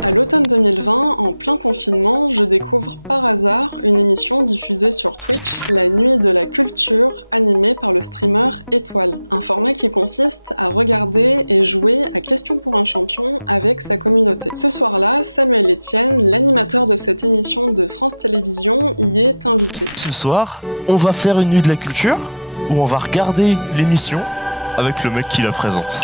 À l'automne 2020, en plein confinement, je découvre par hasard une émission diffusée sur Twitch, La Nuit de la Culture, animée par le streamer Étoile. Un format qui consiste à regarder et jouer à Question pour un champion avec sa communauté. Ce soir-là, Samuel Etienne, l'animateur de cette émission de France Télévisions, y est invité. Ce soir, on va faire une nuit de la culture où on va regarder l'émission avec le mec qui la présente.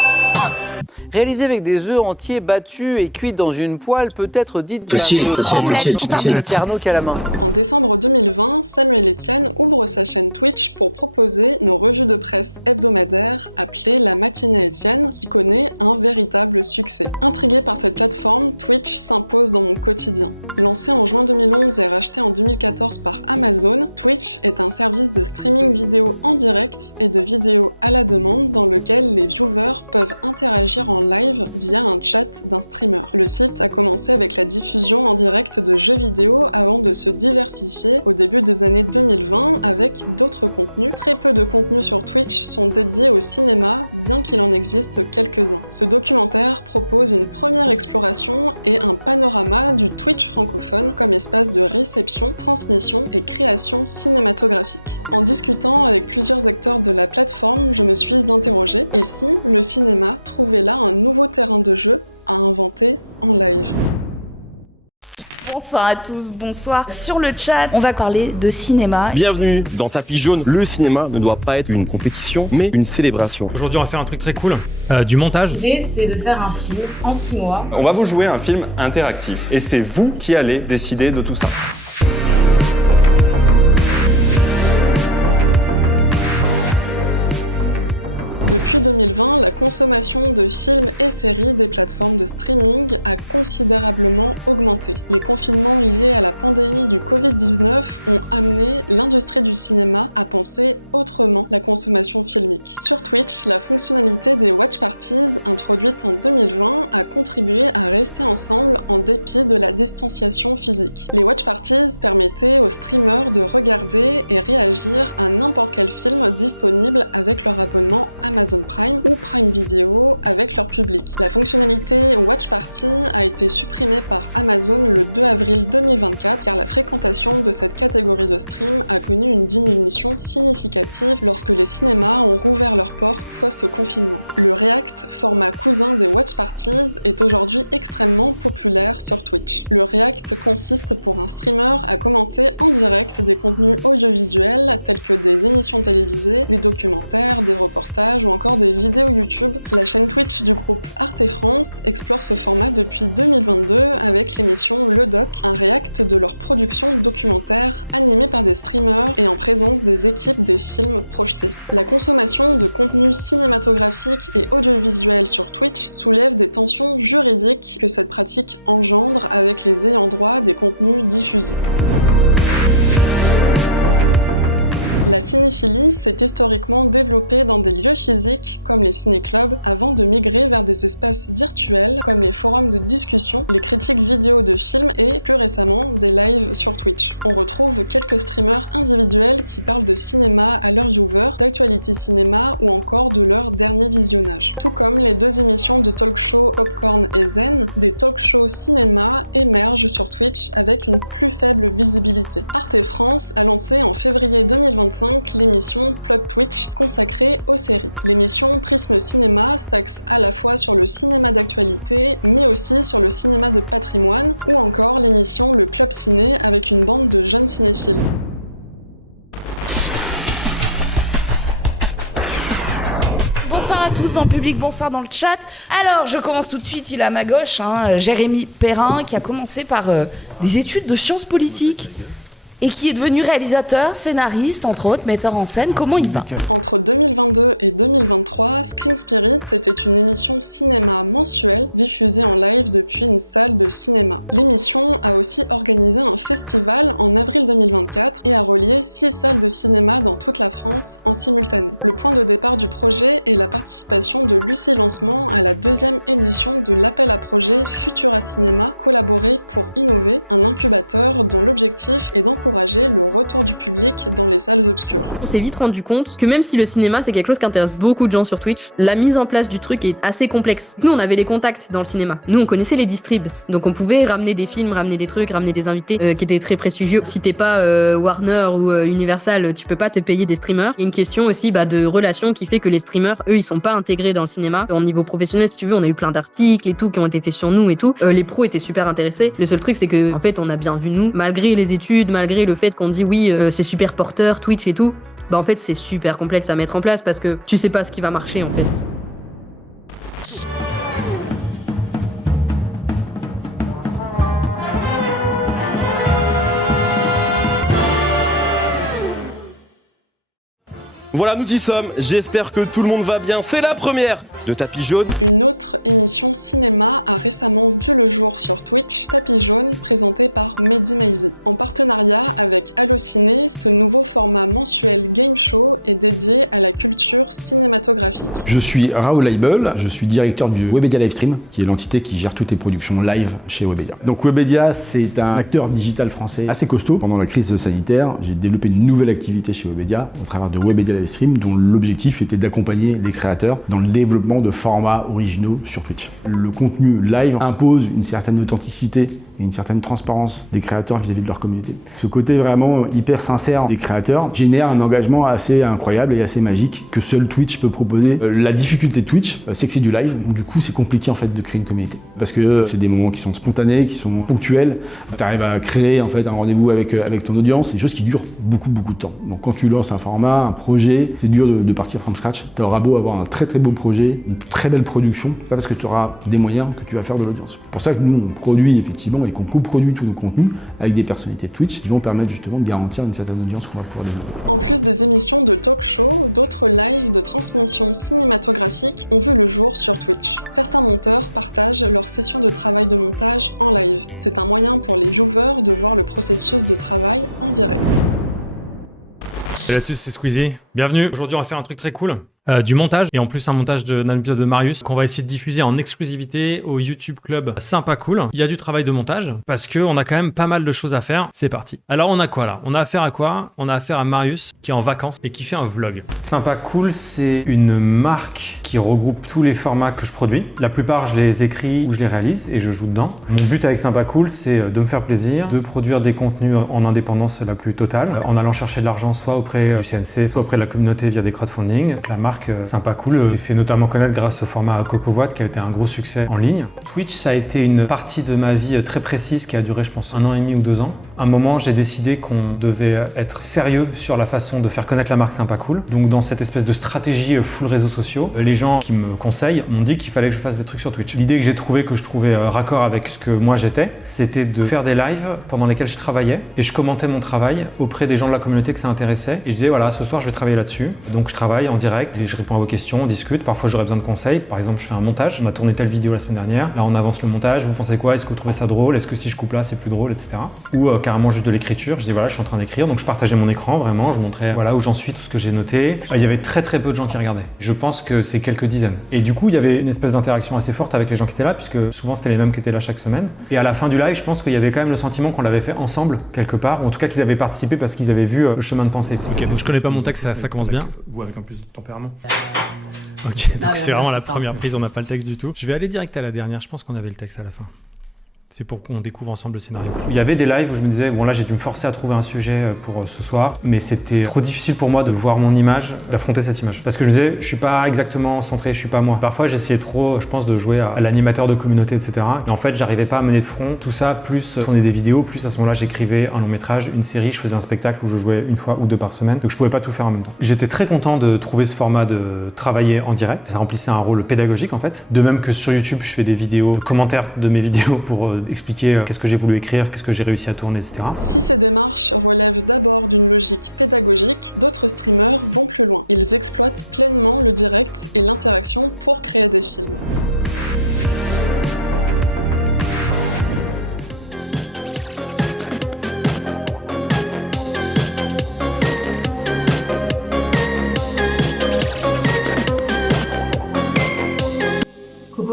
Réalisée avec des œufs entiers battus et cuits dans une poêle peut-être dite Carnot qui a la main. En décembre 2020, Samuel Etienne ouvre sa chaîne Twitch pour proposer une revue de presse hebdomadaire appelée La Matinée Etienne, qui connaît un véritable succès. Intrigué par cette plateforme, Twitch s'impose dans mon quotidien. Lancé en juin 2011 et racheté en 2014 par Amazon, Twitch est un service de streaming vidéo en direct et de vidéos à la demande dans lequel les viewers peuvent interagir en live via un chat d'un streamer. Le site a commencé avec la diffusion en direct de jeux vidéo avant de se diversifier au début des années 2020 avec d'autres contenus. Très peu de contenus sur Twitch sont dédiés au cinéma, bien qu'il en existe quelques-uns. Ce documentaire propose une première exploration et un panorama du Twitch francophone comme espace de réception, transmission et création cinématographique. En discutant avec plusieurs acteurs de la plateforme, je me suis interrogée, et si le cinéma trouvait là un nouveau terrain de jeu à inventer en live? Bonsoir à tous, bonsoir. Sur le chat, on va parler de cinéma. Bienvenue dans Tapis Jaune. Le cinéma ne doit pas être une compétition, mais une célébration. Aujourd'hui, on va faire un truc très cool, du montage. L'idée, c'est de faire un film en 6 mois. On va vous jouer un film interactif. Et c'est vous qui allez décider de tout ça. Depuis 2020, la consommation de films et séries des plateformes de streaming a considérablement augmenté. Les confinements liés à la pandémie du Covid-19 ont amené l'industrie du cinéma à penser autrement la consommation filmique. Sur Twitch, la fonctionnalité des watch parties, introduite en 2020, a contribué à rester ensemble en dépit de la distanciation physique. Les watch parties permettaient aux streamers de regarder et réagir à n'importe quel film disponible avec leur abonnement Amazon Prime ou Prime Video avec leur public. La fonctionnalité Watch Party a été supprimée par Amazon le 2 avril 2024 car la fréquentation de cette catégorie de stream a connu une diminution significative lorsque les cinémas ont rouvert leurs portes post-confinement. Le React, format cousin des Watch Parties, est aujourd'hui extrêmement populaire sur Twitch. Le React consiste pour un streamer à commenter en direct des contenus audiovisuels tels que des émissions télévisées, des documentaires, des reportages ou encore des vidéos YouTube. La chaîne Twitch du groupe Arte France explore ce format depuis 2022 avec l'émission Le Doc, un react de leur production documentaire animée par des streamers et en présence des équipes des films projetés. La consommation de contenus cinématographiques et audiovisuels sur Twitch soulève des tensions juridiques que cette pratique engendre avec les ayants droit des contenus diffusés. La cinéphilie s'est historiquement développée dans des lieux physiques comme les ciné-clubs avant de migrer vers des espaces virtuels comme les forums de discussion, les critiques vidéo de films et, plus récemment, des lives sur Twitch. On retrouve quelques streamers individuels qui parlent de cinéma à leurs viewers, d'actualité cinéma ou encore de leur dernier visionnage. Tout comme les deux émissions de talk-show Popcorn et Zen, des talk-shows cinéma émergent sur Twitch avec une plus faible visibilité. Arte France a lancé en février 2025 l'émission Plot Twitch consacrée aux séries. L'émission Prisme Cinéma s'axe à la fois sur le cinéma d'actualité, mais aussi sur le cinéma de patrimoine, ou encore l'émission Le Club Ciné avec une bande de jeunes cinéphiles. Bonsoir à tous dans le public, bonsoir dans le chat. Alors, je commence tout de suite, il est à ma gauche, Jérémy Perrin, qui a commencé par des études de sciences politiques. Et qui est devenu réalisateur, scénariste, entre autres, metteur en scène. Comment il va? Entre 2022 et 2023, Screen Spirit était une émission cinéma mensuelle diffusée en live depuis une salle de cinéma. L'émission a aussi organisé un festival en avril 2024 et a relié 6 salles de cinéma dans toute la France en simultané. Le point de départ du projet est la participation de Lucie Lancement à la 2e édition de l'appel à projet Futura Cinéma, collaborer pour innover, un incubateur dont l'objectif est d'encourager encourager le retour du public dans les salles obscures. On s'est vite rendu compte que même si le cinéma c'est quelque chose qui intéresse beaucoup de gens sur Twitch, la mise en place du truc est assez complexe. Nous on avait les contacts dans le cinéma, nous on connaissait les distribs, donc on pouvait ramener des films, ramener des trucs, ramener des invités qui étaient très prestigieux. Si t'es pas Warner ou Universal, tu peux pas te payer des streamers. Il y a une question aussi de relation qui fait que les streamers, eux, ils sont pas intégrés dans le cinéma. Au niveau professionnel, si tu veux, on a eu plein d'articles et tout qui ont été faits sur nous et tout. Les pros étaient super intéressés. Le seul truc, c'est que en fait, on a bien vu nous, malgré les études, malgré le fait qu'on dit oui, c'est super porteur, Twitch et tout. En fait, c'est super complexe à mettre en place parce que tu sais pas ce qui va marcher en fait. Voilà, nous y sommes. J'espère que tout le monde va bien. C'est la première de Tapis Jaune. Une autre émission cinéma a récemment vu le jour sur Twitch, Tapis Jaune, présentée par Mehdi Maizi. En partenariat avec Allociné, ce nouveau format mensuel game show est dédié à la culture cinématographique. Je suis Raoul Leibel, je suis directeur du Webedia Livestream, qui est l'entité qui gère toutes les productions live chez Webedia. Donc Webedia, c'est un acteur digital français assez costaud. Pendant la crise sanitaire, j'ai développé une nouvelle activité chez Webedia, au travers de Webedia Livestream, dont l'objectif était d'accompagner les créateurs dans le développement de formats originaux sur Twitch. Le contenu live impose une certaine authenticité et une certaine transparence des créateurs vis-à-vis de leur communauté. Ce côté vraiment hyper sincère des créateurs génère un engagement assez incroyable et assez magique que seul Twitch peut proposer. La difficulté de Twitch, c'est que c'est du live, donc du coup c'est compliqué en fait de créer une communauté. Parce que c'est des moments qui sont spontanés, qui sont ponctuels. Tu arrives à créer en fait un rendez-vous avec ton audience, c'est des choses qui durent beaucoup de temps. Donc quand tu lances un format, un projet, c'est dur de partir from scratch. Tu auras beau avoir un très beau projet, une très belle production, c'est pas parce que tu auras des moyens que tu vas faire de l'audience. C'est pour ça que nous on produit effectivement et qu'on coproduit tous nos contenus avec des personnalités de Twitch qui vont permettre justement de garantir une certaine audience qu'on va pouvoir développer. En plus des émissions de talk-show, d'autres lives de transmission cinématographique ont vu le jour sur Twitch. Certains monteurs partagent leurs sessions de travail de montage en live. C'est un moyen pour les viewers de voir le processus de travail en direct. Salut à tous, c'est Squeezie. Bienvenue. Aujourd'hui, on va faire un truc très cool. Du montage, et en plus un montage d'un épisode de Marius qu'on va essayer de diffuser en exclusivité au YouTube Club Sympa Cool. Il y a du travail de montage parce qu'on a quand même pas mal de choses à faire. C'est parti. Alors on a quoi là? On a affaire à quoi? On a affaire à Marius qui est en vacances et qui fait un vlog. Sympa Cool, c'est une marque qui regroupe tous les formats que je produis. La plupart, je les écris ou je les réalise et je joue dedans. Mon but avec Sympa Cool, c'est de me faire plaisir, de produire des contenus en indépendance la plus totale, en allant chercher de l'argent soit auprès du CNC, soit auprès de la communauté via des crowdfunding. La marque Sympa Cool s'est fait notamment connaître grâce au format Cocovoit qui a été un gros succès en ligne. Twitch, ça a été une partie de ma vie très précise qui a duré, je pense, 1 an et demi ou 2 ans. À un moment, j'ai décidé qu'on devait être sérieux sur la façon de faire connaître la marque Sympa Cool. Donc dans cette espèce de stratégie full réseaux sociaux, les gens qui me conseillent m'ont dit qu'il fallait que je fasse des trucs sur Twitch. L'idée que j'ai trouvée, que je trouvais raccord avec ce que moi j'étais, c'était de faire des lives pendant lesquels je travaillais et je commentais mon travail auprès des gens de la communauté que ça intéressait. Et je disais voilà, ce soir je vais travailler là-dessus. Donc je travaille en direct et je réponds à vos questions, on discute. Parfois j'aurais besoin de conseils. Par exemple, je fais un montage. On a tourné telle vidéo la semaine dernière. Là on avance le montage. Vous pensez quoi? Est-ce que vous trouvez ça drôle? Est-ce que si je coupe là c'est plus drôle, etc. Ou carrément juste de l'écriture. Je dis voilà, je suis en train d'écrire. Donc je partageais mon écran vraiment. Je montrais voilà où j'en suis, tout ce que j'ai noté. Il y avait très peu de gens qui regardaient. Je pense que c'est quelques dizaines. Et du coup il y avait une espèce d'interaction assez forte avec les gens qui étaient là, puisque souvent c'était les mêmes qui étaient là chaque semaine. Et à la fin du live, je pense qu'il y avait quand même le sentiment qu'on l'avait fait ensemble quelque part, ou en tout cas qu'ils avaient participé parce qu'ils avaient vu le chemin de pensée. Ok, donc je connais pas mon texte, ça commence bien. Vous avec un plus de tempérament. Ok, donc c'est vraiment la première prise, on n'a pas le texte du tout. Je vais aller direct à la dernière, je pense qu'on avait le texte à la fin. C'est pour qu'on découvre ensemble le scénario. Il y avait des lives où je me disais, bon là j'ai dû me forcer à trouver un sujet pour ce soir, mais c'était trop difficile pour moi de voir mon image, d'affronter cette image. Parce que je me disais, je suis pas exactement centré, je suis pas moi. Parfois j'essayais trop, je pense, de jouer à l'animateur de communauté, etc. Mais en fait j'arrivais pas à mener de front tout ça, plus tourner des vidéos, plus à ce moment-là j'écrivais un long métrage, une série, je faisais un spectacle où je jouais 1 fois ou 2 par semaine, donc je pouvais pas tout faire en même temps. J'étais très content de trouver ce format de travailler en direct, ça remplissait un rôle pédagogique en fait. De même que sur YouTube, je fais des vidéos, commentaires de mes vidéos pour expliquer qu'est-ce que j'ai voulu écrire, qu'est-ce que j'ai réussi à tourner, etc. Si ces démarches relèvent d'abord d'une logique pédagogique, d'autres streamers vont plus loin. Ils exploitent pleinement le direct et l'interaction pour créer des films.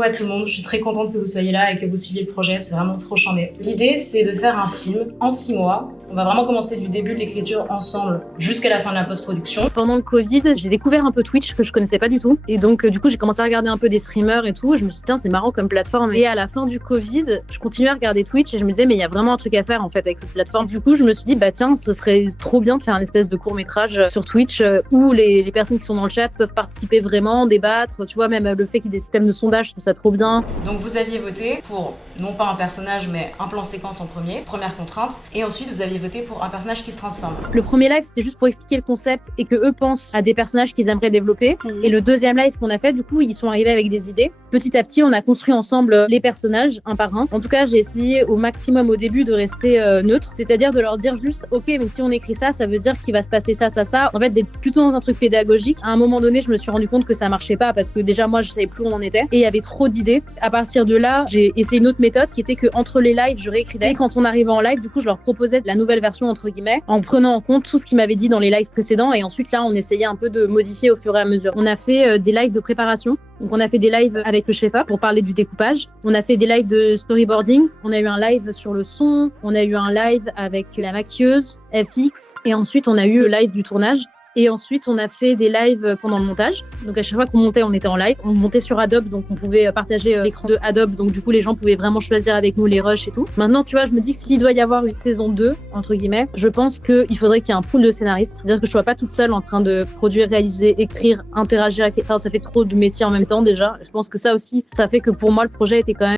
coucou à tout le monde, je suis très contente que vous soyez là et que vous suiviez le projet, c'est vraiment trop chambé. L'idée, c'est de faire un film en 6 mois. On va vraiment commencer du début de l'écriture ensemble jusqu'à la fin de la post-production. Pendant le Covid, j'ai découvert un peu Twitch que je connaissais pas du tout. Et donc, du coup, j'ai commencé à regarder un peu des streamers et tout. Je me suis dit, tiens, c'est marrant comme plateforme. Et à la fin du Covid, je continuais à regarder Twitch et je me disais, mais il y a vraiment un truc à faire en fait avec cette plateforme. Du coup, je me suis dit, bah tiens, ce serait trop bien de faire un espèce de court-métrage sur Twitch où les personnes qui sont dans le chat peuvent participer vraiment, débattre. Tu vois, même le fait qu'il y ait des systèmes de sondage, je trouve ça trop bien. Donc, vous aviez voté pour non pas un personnage, mais un plan séquence en premier, première contrainte. Et ensuite, vous aviez voté pour un personnage qui se transforme. Le premier live, c'était juste pour expliquer le concept et que eux pensent à des personnages qu'ils aimeraient développer. Et le deuxième live qu'on a fait, du coup, ils sont arrivés avec des idées. Petit à petit, on a construit ensemble les personnages, un par un. En tout cas, j'ai essayé au maximum au début de rester neutre, c'est-à-dire de leur dire juste, ok, mais si on écrit ça, ça veut dire qu'il va se passer ça, ça, ça. En fait, d'être plutôt dans un truc pédagogique. À un moment donné, je me suis rendu compte que ça marchait pas parce que déjà, moi, je savais plus où on en était et il y avait trop d'idées. À partir de là, j'ai essayé une autre méthode qui était que entre les lives, je réécrivais. Et quand on arrivait en live, du coup, je leur proposais la nouvelle version entre guillemets, en prenant en compte tout ce qu'ils m'avaient dit dans les lives précédents. Et ensuite, là, on essayait un peu de modifier au fur et à mesure. On a fait des lives de préparation. Donc, on a fait des lives avec le chef-op pour parler du découpage. On a fait des lives de storyboarding. On a eu un live sur le son. On a eu un live avec la maquilleuse, FX. Et ensuite, on a eu le live du tournage. Et ensuite, on a fait des lives pendant le montage. Donc, à chaque fois qu'on montait, on était en live. On montait sur Adobe, donc on pouvait partager l'écran de Adobe. Donc, du coup, les gens pouvaient vraiment choisir avec nous les rushs et tout. Maintenant, tu vois, je me dis que s'il doit y avoir une saison 2, entre guillemets, je pense qu'il faudrait qu'il y ait un pool de scénaristes. C'est-à-dire que je sois pas toute seule en train de produire, réaliser, écrire, interagir avec... Enfin, ça fait trop de métiers en même temps, déjà. Je pense que ça aussi, ça fait que pour moi, le projet était quand même...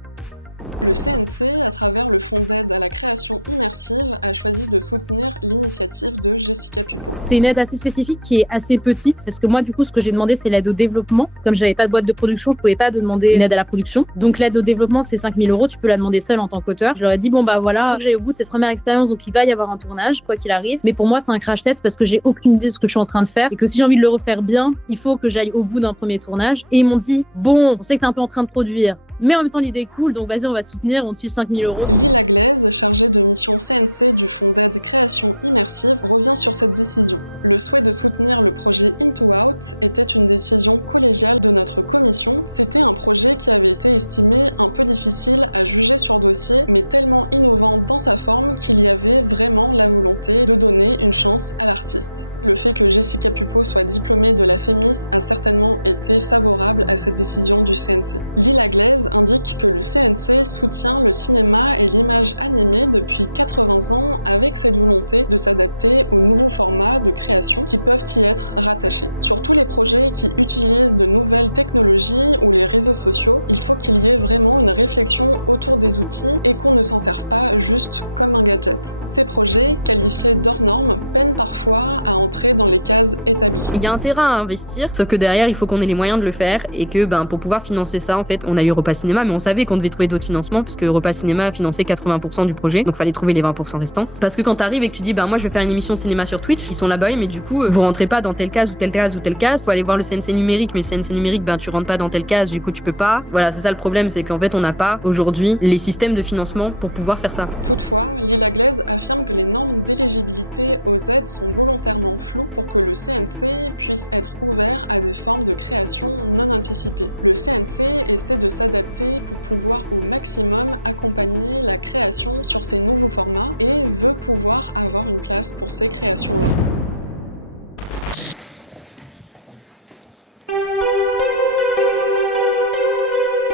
Le CNC, à travers le fonds d'aide à la création immersive, a choisi de soutenir l'initiative de Jessica Pupo. C'est une aide assez spécifique qui est assez petite, parce que moi, du coup, ce que j'ai demandé, c'est l'aide au développement. Comme j'avais pas de boîte de production, je pouvais pas demander une aide à la production. Donc l'aide au développement, c'est 5 000 €, tu peux la demander seule en tant qu'auteur. Je leur ai dit, bon bah voilà, j'ai au bout de cette première expérience, donc il va y avoir un tournage, quoi qu'il arrive. Mais pour moi, c'est un crash test parce que j'ai aucune idée de ce que je suis en train de faire et que si j'ai envie de le refaire bien, il faut que j'aille au bout d'un premier tournage. Et ils m'ont dit, bon, on sait que t'es un peu en train de produire, mais en même temps, l'idée est cool, donc vas-y, on va te soutenir, on te file 5 000 €. Lila Glaise, chargée de mission CNC du fonds d'aide création immersive, revient sur cette décision. Le souhait de soutenir le projet Into Out était une décision collégiale de notre commission. C'était un projet qui avait été estimé un peu difficile à juger sur dossier, mais tellement innovant dans sa forme qu'il y avait vraiment la volonté de donner une chance à l'artiste. Le fait que Jessica Pupo soit diplômée de la FEMIS a certainement été favorable à cette décision du CNC. Lila Glaise indique que le CNC soutient le cinéma et l'image animée depuis 80 ans avec cette volonté de s'adapter aux nouveaux formats de création qui peuvent y être rattachés. Sur tous les projets qui utilisent de nouvelles technologies ou les réseaux sociaux, il faut qu'il y ait vraiment une réflexion autour des outils et qu'on ne s'en serve pas juste comme un gadget. Ces projets, qualifiés d'hors normes, peinent parfois à entrer dans les cases établies. Il y a un terrain à investir, sauf que derrière, il faut qu'on ait les moyens de le faire et que pour pouvoir financer ça, en fait, on a eu Europa Cinéma, mais on savait qu'on devait trouver d'autres financements parce que Europa Cinéma a financé 80% du projet, donc fallait trouver les 20% restants. Parce que quand t'arrives et que tu dis, moi je vais faire une émission cinéma sur Twitch, ils sont là-bas, mais du coup, vous rentrez pas dans telle case ou telle case ou telle case, faut aller voir le CNC numérique, mais le CNC numérique, tu rentres pas dans telle case, du coup tu peux pas. Voilà, c'est ça le problème, c'est qu'en fait on n'a pas aujourd'hui les systèmes de financement pour pouvoir faire ça. Toutefois, Lila Glaise affirme que les normes d'éligibilité aux aides sont volontairement floues pour que le CNC puisse être ouvert à des formes de création non anticipées. Le CNC essaie de s'adapter pour pouvoir au maximum accompagner la création sur ces nouveaux formats et veut pouvoir avoir une place pour ces créations-là.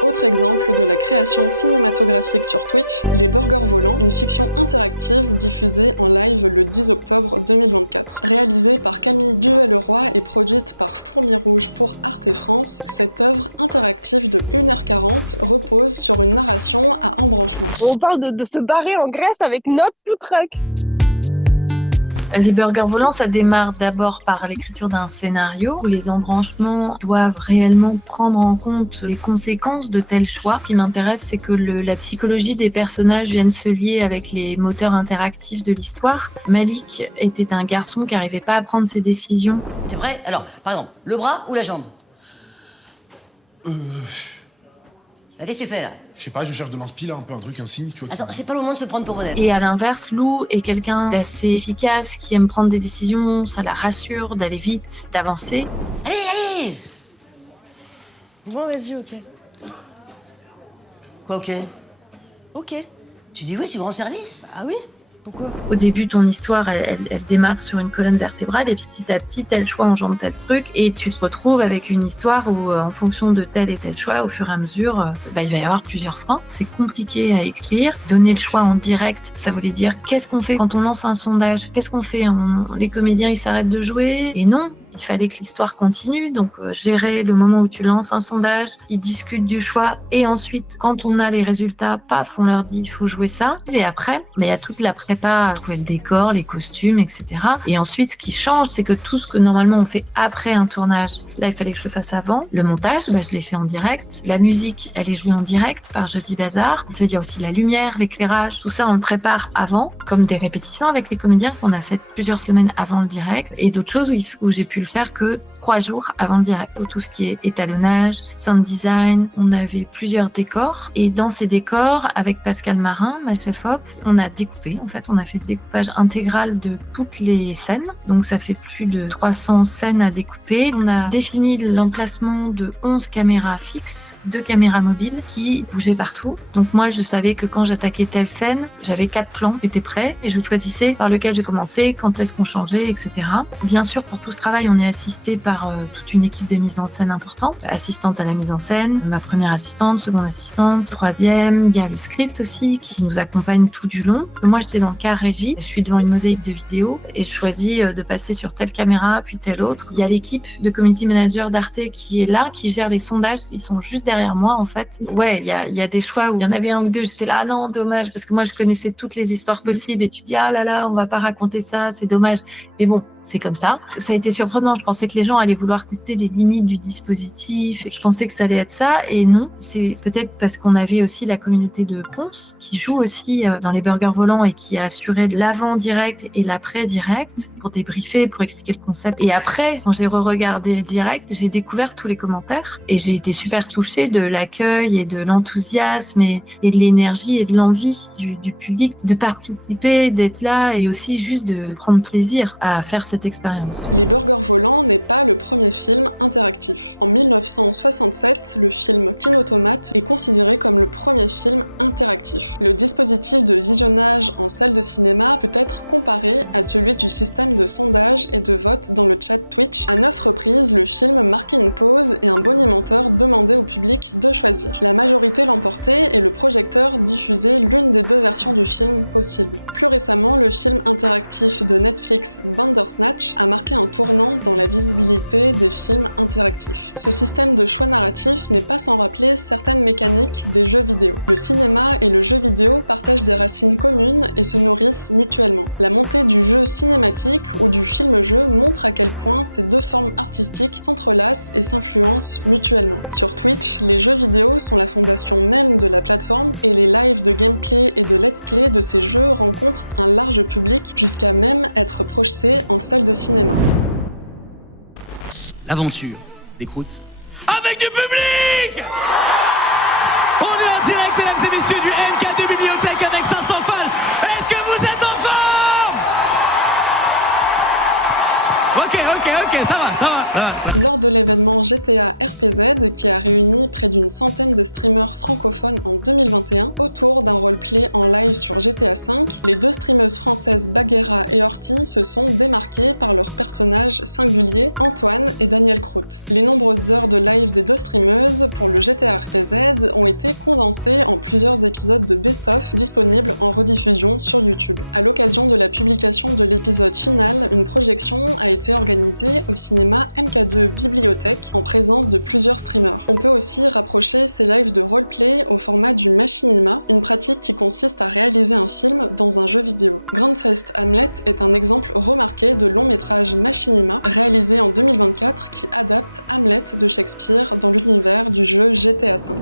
Autre exemple de la création cinématographique sur Twitch, Les Burgers Volants, une fiction interactive diffusée en live le 10 octobre 2024. Réalisée par Camille Duvet-Leroy et produite par Fourmi Rouge pour Arte France, cette œuvre interactive de 1h40 repose sur une narration à embranchement. On parle de se barrer en Grèce avec notre food truck. Les burgers volants, ça démarre d'abord par l'écriture d'un scénario où les embranchements doivent réellement prendre en compte les conséquences de tels choix. Ce qui m'intéresse, c'est que la psychologie des personnages vienne se lier avec les moteurs interactifs de l'histoire. Malik était un garçon qui n'arrivait pas à prendre ses décisions. T'es prêt? Alors, par exemple, le bras ou la jambe? Qu'est-ce que tu fais là? Je sais pas, je cherche de l'inspi là, un truc, un signe, tu vois. Attends, c'est pas le moment de se prendre pour modèle. Et à l'inverse, Lou est quelqu'un d'assez efficace, qui aime prendre des décisions, ça la rassure d'aller vite, d'avancer. Allez! Bon, vas-y, ok. Quoi, ok? Ok. Tu dis oui, tu me rends service? Ah oui? Pourquoi? Au début, ton histoire, elle démarre sur une colonne vertébrale et petit à petit, tel choix engendre tel truc et tu te retrouves avec une histoire où, en fonction de tel et tel choix, au fur et à mesure, il va y avoir plusieurs fins. C'est compliqué à écrire. Donner le choix en direct, ça voulait dire qu'est-ce qu'on fait quand on lance un sondage? Qu'est-ce qu'on fait? Les comédiens, ils s'arrêtent de jouer? Et non. Il fallait que l'histoire continue, donc gérer le moment où tu lances un sondage, ils discutent du choix et ensuite, quand on a les résultats, paf, on leur dit il faut jouer ça. Et après, il y a toute la prépa, trouver le décor, les costumes, etc. Et ensuite, ce qui change, c'est que tout ce que normalement on fait après un tournage, là, il fallait que je le fasse avant. Le montage, je l'ai fait en direct. La musique, elle est jouée en direct par Josie Bazar. Ça veut dire aussi la lumière, l'éclairage, tout ça, on le prépare avant, comme des répétitions avec les comédiens qu'on a fait plusieurs semaines avant le direct et d'autres choses où j'ai pu le faire que 3 jours avant le direct. Tout ce qui est étalonnage, sound design, on avait plusieurs décors et dans ces décors, avec Pascal Marin, ma chef op, on a découpé. En fait, on a fait le découpage intégral de toutes les scènes. Donc ça fait plus de 300 scènes à découper. On a défini l'emplacement de 11 caméras fixes, 2 caméras mobiles qui bougeaient partout. Donc moi, je savais que quand j'attaquais telle scène, j'avais 4 plans qui étaient prêts et je choisissais par lequel je commençais, quand est-ce qu'on changeait, etc. Bien sûr, pour tout ce travail, on est assisté par toute une équipe de mise en scène importante. Assistante à la mise en scène, ma première assistante, seconde assistante, troisième. Il y a le script aussi qui nous accompagne tout du long. Moi, j'étais dans le car régie. Je suis devant une mosaïque de vidéos et je choisis de passer sur telle caméra puis telle autre. Il y a l'équipe de community manager d'Arte qui est là, qui gère les sondages. Ils sont juste derrière moi, en fait. Ouais, il y a des choix où il y en avait un ou deux. J'étais là, ah non, dommage, parce que moi, je connaissais toutes les histoires possibles et tu dis, ah là là, on va pas raconter ça, c'est dommage. Mais bon, c'est comme ça. Ça a été surprenant. Je pensais que les gens allaient vouloir tester les limites du dispositif. Je pensais que ça allait être ça. Et non, c'est peut-être parce qu'on avait aussi la communauté de Ponce qui joue aussi dans les burgers volants et qui a assuré l'avant direct et l'après direct pour débriefer, pour expliquer le concept. Et après, quand j'ai re-regardé le direct, j'ai découvert tous les commentaires et j'ai été super touchée de l'accueil et de l'enthousiasme et de l'énergie et de l'envie du public de participer, d'être là et aussi juste de prendre plaisir à faire cette expérience. Les burgers volants n'est pas le premier film interactif. En 1967, le film Kinotomate est considéré comme le premier film interactif. Le dispositif de visionnage en salle de cinéma peut être comparé à celui du système de sondage et de vote dans le chat Twitch. À 9 reprises, le film marquait une pause et un bonimenteur demandait au public de choisir. La majorité l'emportait et le projecteur diffusait l'une des 2 versions du film possibles. Plus récemment, le film interactif de Netflix Bandersnatch a marqué un tournant dans la visibilité des films interactifs. Ce système de choix narratif n'est pas sans rappeler certaines mécaniques des jeux vidéo. Le cinéma et le jeu vidéo partagent des racines communes et se nourrissent mutuellement. La montée du jeu cinématique ou du film-jeu montre à quel point ces 2 formes artistiques s'entrelacent et s'influencent mutuellement. Sur Twitch, les jeux vidéo sont la fondation même de la plateforme et les lives de gameplay et de let's play de ces jeux rencontrent un large public jusqu'à même être projetés en salle de cinéma. L'aventure des croûtes. Avec du public! On est en direct, mesdames et messieurs, du MK2 Bibliothèque avec 500 fans. Est-ce que vous êtes en forme? Ok, ça va. Lors de l'événement GTA RPZ, qui a réuni près d'une centaine de streamers francophones en 2021, autour d'un roleplay en live sur GTA V, les 2 streameuses françaises Baguera et Horty se sont démarquées par leurs personnages singuliers, Antoine et Daniel Croûte. Les nombreuses heures de live des 2 streameuses pour le GTA RPZ ont été condensées en plusieurs épisodes de best-of disponibles en rediffusion sur YouTube. À l'occasion de la publication de l'épisode final, une projection a été organisée au cinéma MK2 Bibliothèque en présence de plusieurs streamers. On peut aussi rapprocher ces lives de roleplay au format du machinima, une pratique qui consiste à réaliser un film dans un jeu vidéo. Grand Theft Hamlet est un exemple remarqué de long métrage machinima réalisé en 2024 qui adapte Hamlet de Shakespeare dans l'univers du jeu GTA V.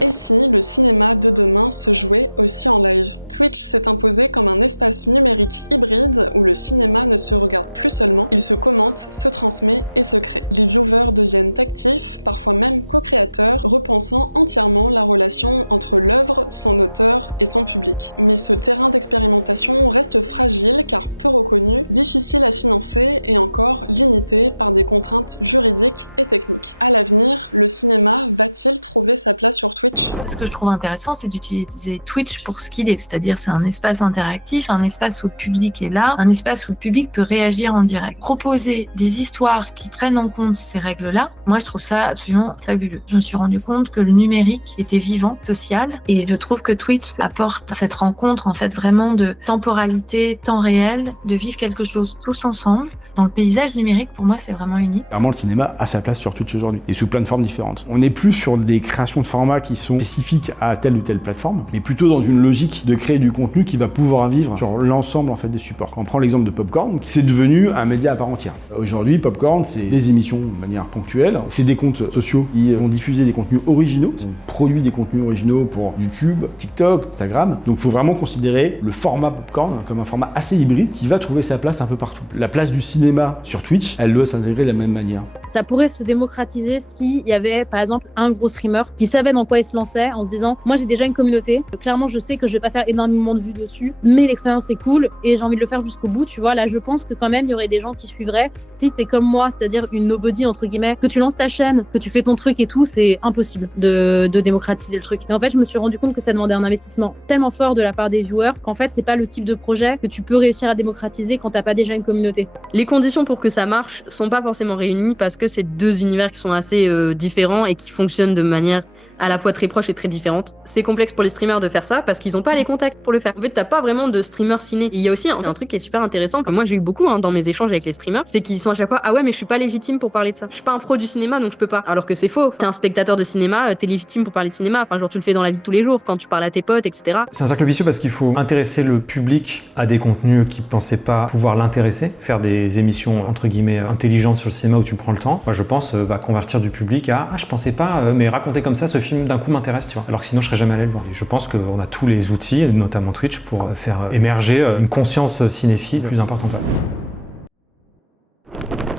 Et si le cinéma de demain se jouait aussi en live? Twitch s'est imposé comme un espace numérique hybride où le cinéma ne se regarde plus seulement, il se commente, se transmet et se crée. Les viewers deviennent actifs, parfois même co-créateurs, repensant entièrement la relation entre l'œuvre, son auteur et son public. Mais ce terrain d'expérimentation reste fragile car peu reconnu, difficile à financer et encore limité par des contraintes juridiques et techniques. À l'avenir, le cinéma va-t-il trouver sa place sur Twitch? Ce que je trouve intéressant, c'est d'utiliser Twitch pour ce qu'il est, c'est-à-dire c'est un espace interactif, un espace où le public est là, un espace où le public peut réagir en direct. Proposer des histoires qui prennent en compte ces règles-là, moi je trouve ça absolument fabuleux. Je me suis rendu compte que le numérique était vivant, social, et je trouve que Twitch apporte cette rencontre en fait vraiment de temporalité, temps réel, de vivre quelque chose tous ensemble. Dans le paysage numérique, pour moi, c'est vraiment unique. Clairement, le cinéma a sa place sur Twitch aujourd'hui, et sous plein de formes différentes. On n'est plus sur des créations de formats qui sont spécifiques à telle ou telle plateforme, mais plutôt dans une logique de créer du contenu qui va pouvoir vivre sur l'ensemble en fait des supports. Quand on prend l'exemple de Popcorn, c'est devenu un média à part entière. Aujourd'hui, Popcorn, c'est des émissions de manière ponctuelle, c'est des comptes sociaux qui vont diffuser des contenus originaux, ils ont produit des contenus originaux pour YouTube, TikTok, Instagram. Donc il faut vraiment considérer le format Popcorn comme un format assez hybride qui va trouver sa place un peu partout. La place du cinéma sur Twitch, elle doit s'intégrer de la même manière. Ça pourrait se démocratiser s'il y avait par exemple un gros streamer qui savait dans quoi il se lançait en se disant moi j'ai déjà une communauté, clairement je sais que je vais pas faire énormément de vues dessus, mais l'expérience est cool et j'ai envie de le faire jusqu'au bout, tu vois. Là je pense que quand même il y aurait des gens qui suivraient. Si t'es comme moi, c'est-à-dire une nobody entre guillemets, que tu lances ta chaîne, que tu fais ton truc et tout, c'est impossible de démocratiser le truc. Et en fait je me suis rendu compte que ça demandait un investissement tellement fort de la part des viewers qu'en fait c'est pas le type de projet que tu peux réussir à démocratiser quand t'as pas déjà une communauté. Les conditions pour que ça marche sont pas forcément réunies parce que c'est deux univers qui sont assez différents et qui fonctionnent de manière à la fois très proche et très différente. C'est complexe pour les streamers de faire ça parce qu'ils ont pas les contacts pour le faire. En fait, t'as pas vraiment de streamer ciné. Et il y a aussi un truc qui est super intéressant, que moi j'ai eu beaucoup dans mes échanges avec les streamers, c'est qu'ils sont à chaque fois ah ouais mais je suis pas légitime pour parler de ça. Je suis pas un pro du cinéma donc je peux pas. Alors que c'est faux. T'es un spectateur de cinéma, t'es légitime pour parler de cinéma. Enfin genre tu le fais dans la vie de tous les jours quand tu parles à tes potes, etc. C'est un cercle vicieux parce qu'il faut intéresser le public à des contenus qui pensaient pas pouvoir l'intéresser. Faire des émissions entre guillemets intelligentes sur le cinéma où tu prends le temps, moi je pense va convertir du public à je pensais pas mais raconter comme ça ce film d'un coup m'intéresse. Tu vois. Alors que sinon je serais jamais allé le voir. Et je pense qu'on a tous les outils, notamment Twitch, pour faire émerger une conscience cinéphile plus importante.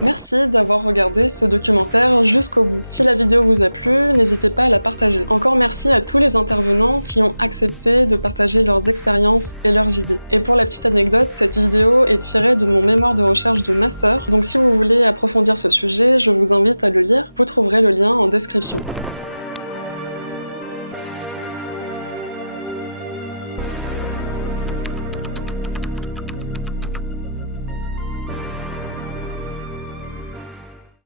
Merci d'avoir regardé ce documentaire jusqu'au bout. Si la vidéo vous a plu, n'hésitez pas à la partager. Encore merci à tous les intervenants qui ont accepté de partager leurs expériences et leurs idées. Et pour la petite anecdote, cette vidéo est tirée de mon mémoire de recherche de master, donc si vous voulez approfondir ce sujet, je vous invite à le lire, vous trouverez le lien en description.